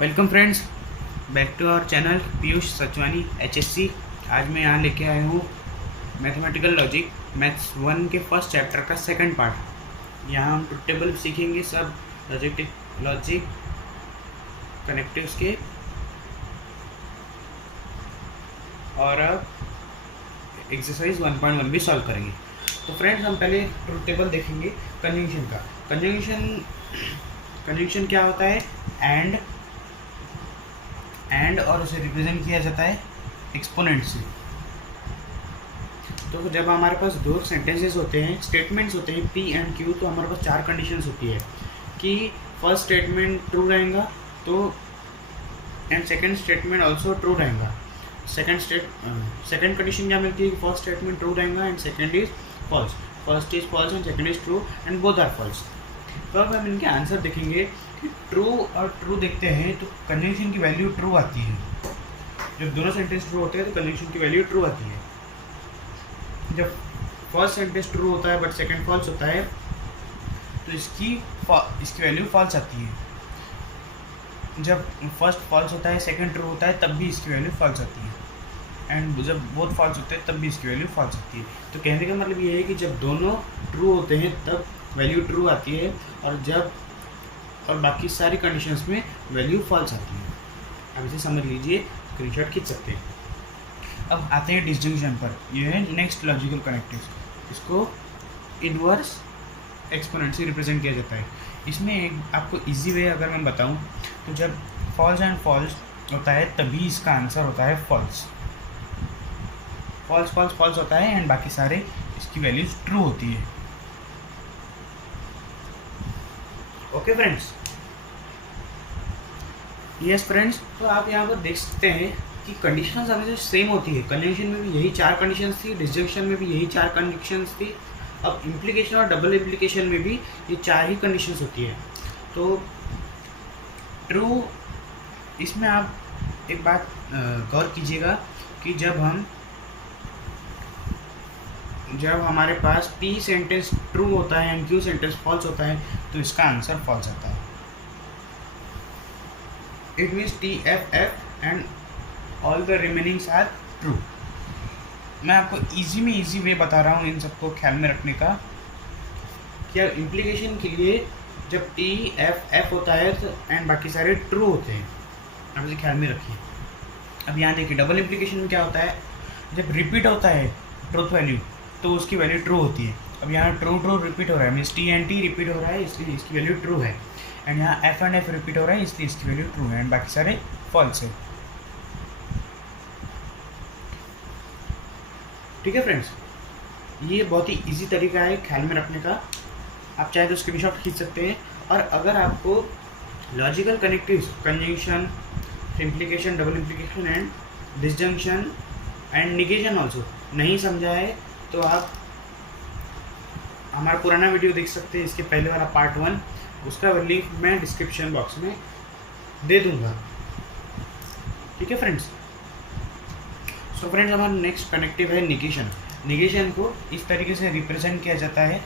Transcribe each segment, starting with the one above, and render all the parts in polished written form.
Welcome friends, back to our channel Piyush Sachwani HSC। आज मैं यहाँ लेके आया हूँ मैथमेटिकल लॉजिक मैथ्स 1 के फर्स्ट चैप्टर का सेकंड पार्ट। यहाँ हम ट्रुथ टेबल सीखेंगे, सब लॉजिक कनेक्टिव्स के, और अब एक्सरसाइज 1.1 भी सॉल्व करेंगे। तो फ्रेंड्स, हम पहले ट्रुथ टेबल देखेंगे कंजंक्शन का। कंजंक्शन क्या होता है? एंड और उसे रिप्रेजेंट किया जाता है एक्सपोनेंट से। तो जब हमारे पास दो सेंटेंसेस होते हैं, स्टेटमेंट्स होते हैं P एंड Q, तो हमारे पास चार कंडीशंस होती है कि फर्स्ट स्टेटमेंट ट्रू रहेगा तो and second statement also true रहेगा। सेकंड कंडीशन क्या मिलती है कि फर्स्ट स्टेटमेंट ट्रू रहेगा and second is false, first is false and second is true and both are false. तो अब हम इनके आंसर देखेंगे कि ट्रू और ट्रू देखते हैं तो कंजंक्शन की वैल्यू ट्रू आती है। जब दोनों सेंटेंस ट्रू होते हैं तो कंजंक्शन की वैल्यू ट्रू आती है। जब फर्स्ट सेंटेंस ट्रू होता है बट सेकंड फॉल्स होता है तो इसकी वैल्यू फॉल्स आती है। जब फर्स्ट फॉल्स होता है सेकंड ट्रू होता है तब भी इसकी वैल्यू फॉल्स आती है, एंड जब बोथ फॉल्स होते हैं तब भी इसकी वैल्यू फॉल्स आती है। तो कहने का मतलब ये है कि जब दोनों ट्रू होते हैं तब वैल्यू ट्रू आती है, और बाकी सारी कंडीशंस में वैल्यू फॉल्स आती है। अब इसे समझ लीजिए, स्क्रीनशॉट खींच सकते हैं। अब आते हैं डिस्जंक्शन पर। यह है नेक्स्ट लॉजिकल कनेक्टिव्स। इसको इनवर्स एक्सपोनेंट से रिप्रेजेंट किया जाता है। इसमें एक आपको इजी वे अगर मैं बताऊं तो जब फॉल्स एंड फॉल्स होता है तभी इसका आंसर होता है फॉल्स। फॉल्स फॉल्स फॉल्स होता है एंड बाकी सारे इसकी वैल्यूज ट्रू होती है। ओके फ्रेंड्स, यस फ्रेंड्स, तो आप यहाँ पर देख सकते हैं कि कंडीशंस हमेशा सेम होती है। कंजंक्शन में भी यही चार कंडीशंस थी, डिसजंक्शन में भी यही चार कंडीशंस थी। अब इम्प्लीकेशन और डबल इम्प्लीकेशन में भी ये चार ही कंडीशंस होती है। तो ट्रू, इसमें आप एक बात गौर कीजिएगा कि जब हमारे पास P सेंटेंस ट्रू होता है एंड Q सेंटेंस फॉल्स होता है तो इसका आंसर फॉल्स आता है। It means TFF and all the remainings are true. मैं आपको इजी वे बता रहा हूँ इन सबको ख्याल में रखने का। क्या इम्प्लीकेशन के लिए जब TFF होता है तो एंड बाकी सारे ट्रू होते हैं, आप इसे ख्याल में रखिए। अब यहाँ देखिए, डबल इम्प्लीकेशन में क्या होता है? जब रिपीट होता है ट्रूथ वैल्यू तो उसकी वैल्यू ट्रू होती है। अब यहाँ ट्रू ट्रू रिपीट हो रहा है, means T and T repeat हो रहा है इसलिए इसकी वैल्यू ट्रू है, एंड यहाँ F एंड F रिपीट हो रहा है इसलिए इसकी वैल्यू ट्रू है, एंड बाकी सारे फॉल्स है। ठीक है फ्रेंड्स, ये बहुत ही इजी तरीका है ख्याल में रखने का। आप चाहे तो स्क्रीनशॉट खींच सकते हैं। और अगर आपको logical connectives, conjunction, implication, double implication and disjunction and negation also नहीं समझा है तो आप हमारा पुराना वीडियो देख सकते हैं, इसके पहले वाला पार्ट 1, उसका लिंक मैं डिस्क्रिप्शन बॉक्स में दे दूंगा। ठीक है फ्रेंड्स। सो फ्रेंड्स, हमारा नेक्स्ट कनेक्टिव है निगेशन। निगेशन को इस तरीके से रिप्रेजेंट किया जाता है।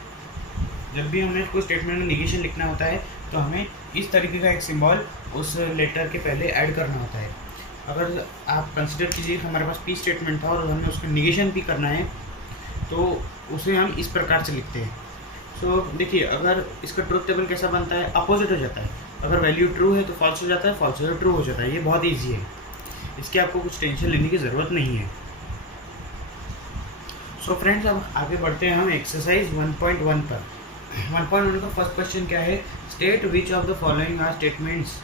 जब भी हमें कोई स्टेटमेंट में निगेशन लिखना होता है तो हमें इस तरीके का एक सिंबल उस लेटर के पहले ऐड करना होता है। अगर आप कंसिडर कीजिए कि हमारे पास P स्टेटमेंट था और हमें उसका निगेशन भी करना है तो उसे हम इस प्रकार से लिखते हैं। सो देखिए, अगर इसका ट्रूथ टेबल कैसा बनता है, अपोजिट हो जाता है। अगर वैल्यू ट्रू है तो फॉल्स हो जाता है, फॉल्स हो तो ट्रू हो जाता है। ये बहुत ईजी है, इसकी आपको कुछ टेंशन लेने की ज़रूरत नहीं है। सो फ्रेंड्स, अब आगे बढ़ते हैं हम एक्सरसाइज 1.1 पर। 1.1 का फर्स्ट क्वेश्चन क्या है? State which of the following are statements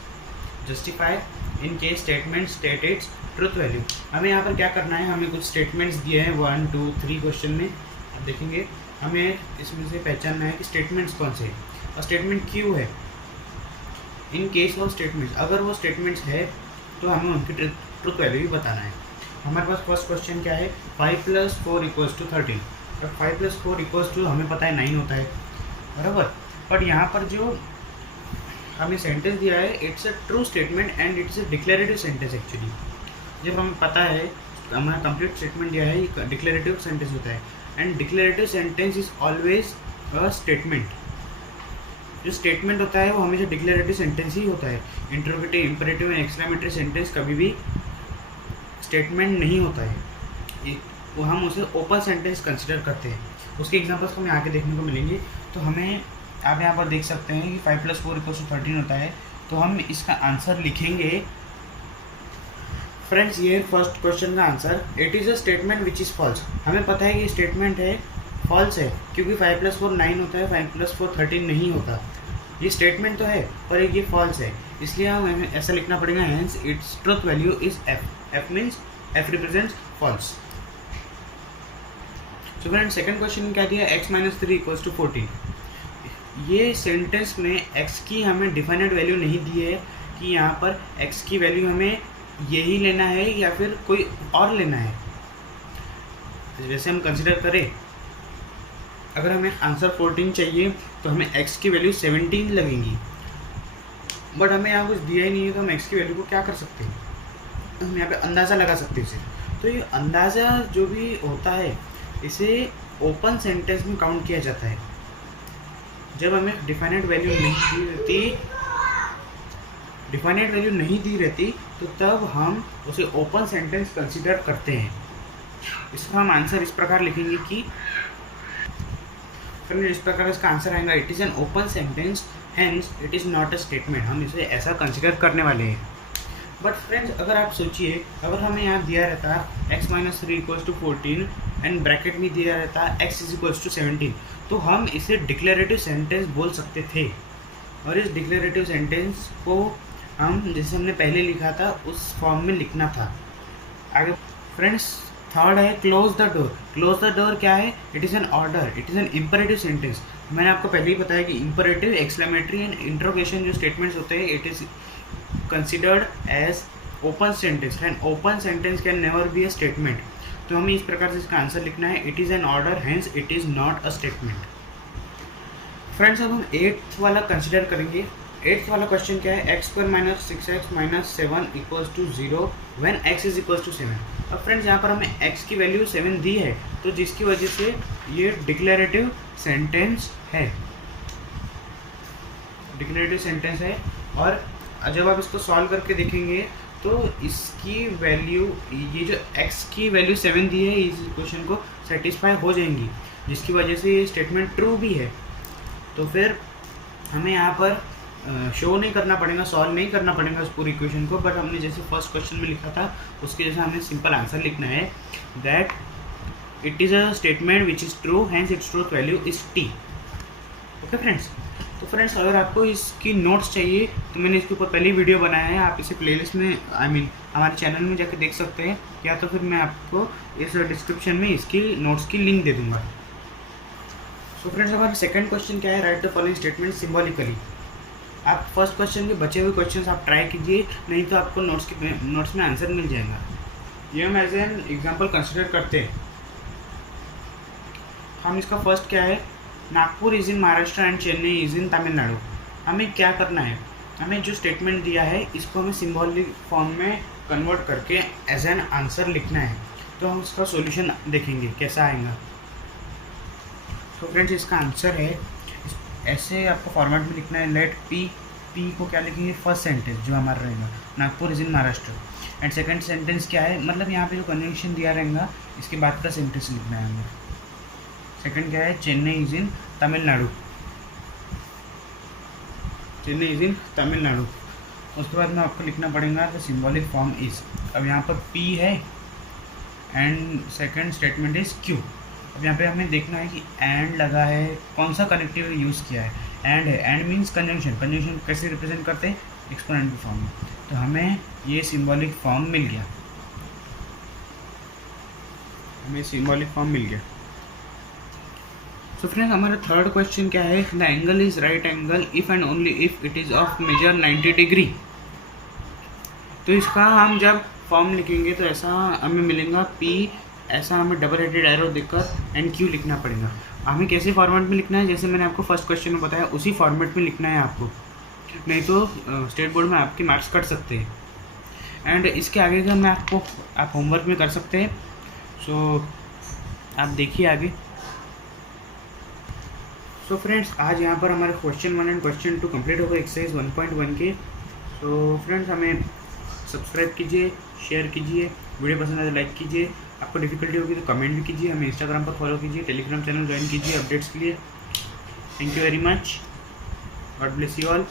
justify in case statement state its truth value. हमें यहाँ पर क्या करना है, हमें कुछ स्टेटमेंट्स दिए हैं 1, 2, 3 क्वेश्चन में। अब देखेंगे, हमें इसमें से पहचानना है कि स्टेटमेंट्स कौन से हैं और स्टेटमेंट क्यों है। इन केस ऑफ स्टेटमेंट्स, अगर वो स्टेटमेंट्स है तो हमें उनकी ट्रुथ वैल्यू भी बताना है। हमारे पास फर्स्ट क्वेश्चन क्या है? 5 + 4 = 13। अब 5 + 4 = हमें पता है 9 होता है, बराबर। बट यहाँ पर जो हमें सेंटेंस दिया है, it's a true statement and it's a declarative sentence actually. जब हमें पता है, हमारा कंप्लीट स्टेटमेंट दिया है, ये डिक्लेरेटिव सेंटेंस होता है, and declarative sentence is always a statement. जो स्टेटमेंट होता है वो हमेशा डिक्लेरेटिव सेंटेंस ही होता है। Interrogative, imperative and exclamatory sentence कभी भी स्टेटमेंट नहीं होता है, वो हम उसे ओपन सेंटेंस कंसिडर करते हैं। उसके एग्जांपल्स को हमें आगे देखने को मिलेंगे। तो हमें आप यहाँ पर देख सकते हैं कि 5 + 4 = 13 होता है। तो हम इसका आंसर लिखेंगे फ्रेंड्स। ये फर्स्ट क्वेश्चन का answer, it is a statement which is false. हमें पता है कि ये स्टेटमेंट है, फॉल्स है, क्योंकि 5 + 4 9 होता है, 5 + 4 13 नहीं होता। ये स्टेटमेंट तो है पर ये फॉल्स है, इसलिए हमें ऐसा लिखना पड़ेगा, hence its truth value is F. F means F represents false. So friend second question क्या दिया, x - 3 = 14। ये सेंटेंस में x की हमें डिफाइनेट वैल्यू नहीं दी है कि यहाँ पर x की वैल्यू हमें यही लेना है या फिर कोई और लेना है। जैसे हम कंसिडर करें, अगर हमें आंसर 14 चाहिए तो हमें x की वैल्यू 17 लगेंगी, बट हमें यहाँ कुछ दिया ही नहीं है, तो हम x की वैल्यू को क्या कर सकते हैं, हम यहाँ पे अंदाज़ा लगा सकते हैं इसे। तो ये अंदाज़ा जो भी होता है इसे ओपन सेंटेंस में काउंट किया जाता है। जब हमें डिफाइनेट वैल्यू नहीं दी रहती तो तब हम उसे ओपन सेंटेंस कंसीडर करते हैं। इसका हम आंसर इस प्रकार लिखेंगे कि फिर इस प्रकार इसका आंसर आएगा, it is an open sentence hence it is not a statement. हम इसे ऐसा कंसीडर करने वाले हैं। बट फ्रेंड्स अगर आप सोचिए, अगर हमें यहाँ दिया रहता x - 3 = 14 एंड ब्रैकेट में दिया रहता x = 17, तो हम इसे डिक्लेरेटिव सेंटेंस बोल सकते थे। और इस डिक्लेरेटिव सेंटेंस को हम जैसे हमने पहले लिखा था उस फॉर्म में लिखना था। आगे फ्रेंड्स थर्ड है close the door. Close the door क्या है, it is an order, it is an imperative sentence. मैंने आपको पहले ही बताया कि इम्परेटिव, एक्सक्लेमेटरी एंड इंट्रोगेशन जो स्टेटमेंट्स होते हैं, it is considered as open sentence and open sentence can never be a statement। तो हमें इस प्रकार से इसका आंसर लिखना है, it is an order hence it is not a statement। Friends अब हम 8th वाला कंसिडर करेंगे। 8th वाला क्वेश्चन क्या है, x² - 6x - 7 = 0 when x = 7। अब फ्रेंड्स यहाँ पर हमें x की वैल्यू 7 दी है, तो जिसकी वजह से ये डिक्लेरेटिव सेंटेंस है, डिक्लेरेटिव सेंटेंस है। और जब आप इसको सॉल्व करके देखेंगे तो इसकी वैल्यू, ये जो x की वैल्यू 7 दी है, इस क्वेश्चन को सेटिस्फाई हो जाएंगी, जिसकी वजह से ये स्टेटमेंट ट्रू भी है। तो फिर हमें यहाँ पर शो नहीं करना पड़ेगा, सॉल्व नहीं करना पड़ेगा उस पूरी इक्वेशन को, बट हमने जैसे फर्स्ट क्वेश्चन में लिखा था उसके जैसे हमें सिंपल आंसर लिखना है, that it is a statement which is true hence its truth value is t। Okay friends. तो फ्रेंड्स अगर आपको इसकी नोट्स चाहिए तो मैंने इसके ऊपर पहले वीडियो बनाया है, आप इसे प्लेलिस्ट में हमारे चैनल में जाकर देख सकते हैं, या तो फिर मैं आपको इस डिस्क्रिप्शन में इसकी नोट्स की लिंक दे दूंगा। सो फ्रेंड्स हमारा सेकंड क्वेश्चन क्या है, right the following statement symbolically. आप फर्स्ट क्वेश्चन के बचे हुए क्वेश्चन आप ट्राई कीजिए, नहीं तो आपको नोट्स में आंसर मिल जाएगा। ये हम एज एन एग्जाम्पल कंसिडर करते हैं। हम इसका फर्स्ट क्या है, Nagpur is in Maharashtra and Chennai is in Tamil Nadu. हमें क्या करना है, हमें जो स्टेटमेंट दिया है इसको हमें सिंबॉलिक फॉर्म में कन्वर्ट करके एज एन आंसर लिखना है। तो हम इसका सॉल्यूशन देखेंगे कैसा आएगा। तो फ्रेंड्स इसका आंसर है, ऐसे आपको फॉर्मेट में लिखना है, लेट पी को क्या लिखेंगे, फर्स्ट सेंटेंस जो हमारा रहेगा, Nagpur is in Maharashtra, and second sentence क्या है, मतलब यहाँ पे जो कंजंक्शन दिया रहेगा इसके बाद का सेंटेंस लिखना है हमें। सेकंड क्या है, Chennai is in Tamil Nadu, Chennai is in Tamil Nadu. उसके बाद में आपको लिखना पड़ेगा द सिंबॉलिक फॉर्म इज़। अब यहाँ पर P है and second statement is Q। अब यहाँ पे हमें देखना है कि एंड लगा है, कौन सा कनेक्टिव यूज़ किया है, एंड है। एंड मीन्स कंजंक्शन, कंजंक्शन कैसे रिप्रेजेंट करते हैं, एक्सपोनेंट की फॉर्म में। तो हमें ये सिंबॉलिक फॉर्म मिल गया, हमें सिंबॉलिक फॉर्म मिल गया। सो फ्रेंड्स हमारा थर्ड क्वेश्चन क्या है, the angle is right angle if and only if it is of measure 90 degree. तो इसका हम जब फॉर्म लिखेंगे तो ऐसा हमें मिलेगा P, ऐसा हमें डबल हेडेड एरो देकर एंड Q लिखना पड़ेगा। हमें कैसे फॉर्मेट में लिखना है, जैसे मैंने आपको फर्स्ट क्वेश्चन में बताया उसी फॉर्मेट में लिखना है आपको, नहीं तो स्टेट बोर्ड में आपके मार्क्स कट सकते हैं। एंड इसके आगे का मैं आपको आप होमवर्क में कर सकते हैं। सो आप देखिए आगे। सो फ्रेंड्स, आज यहाँ पर हमारे क्वेश्चन 1 एंड क्वेश्चन 2 कंप्लीट हो गए एक्सरसाइज 1.1 के। तो फ्रेंड्स, हमें सब्सक्राइब कीजिए, शेयर कीजिए, वीडियो पसंद आए तो लाइक कीजिए। आपको डिफिकल्टी होगी तो कमेंट भी कीजिए। हमें इंस्टाग्राम पर फॉलो कीजिए, टेलीग्राम चैनल ज्वाइन कीजिए अपडेट्स के लिए। Thank you very much. God bless you all.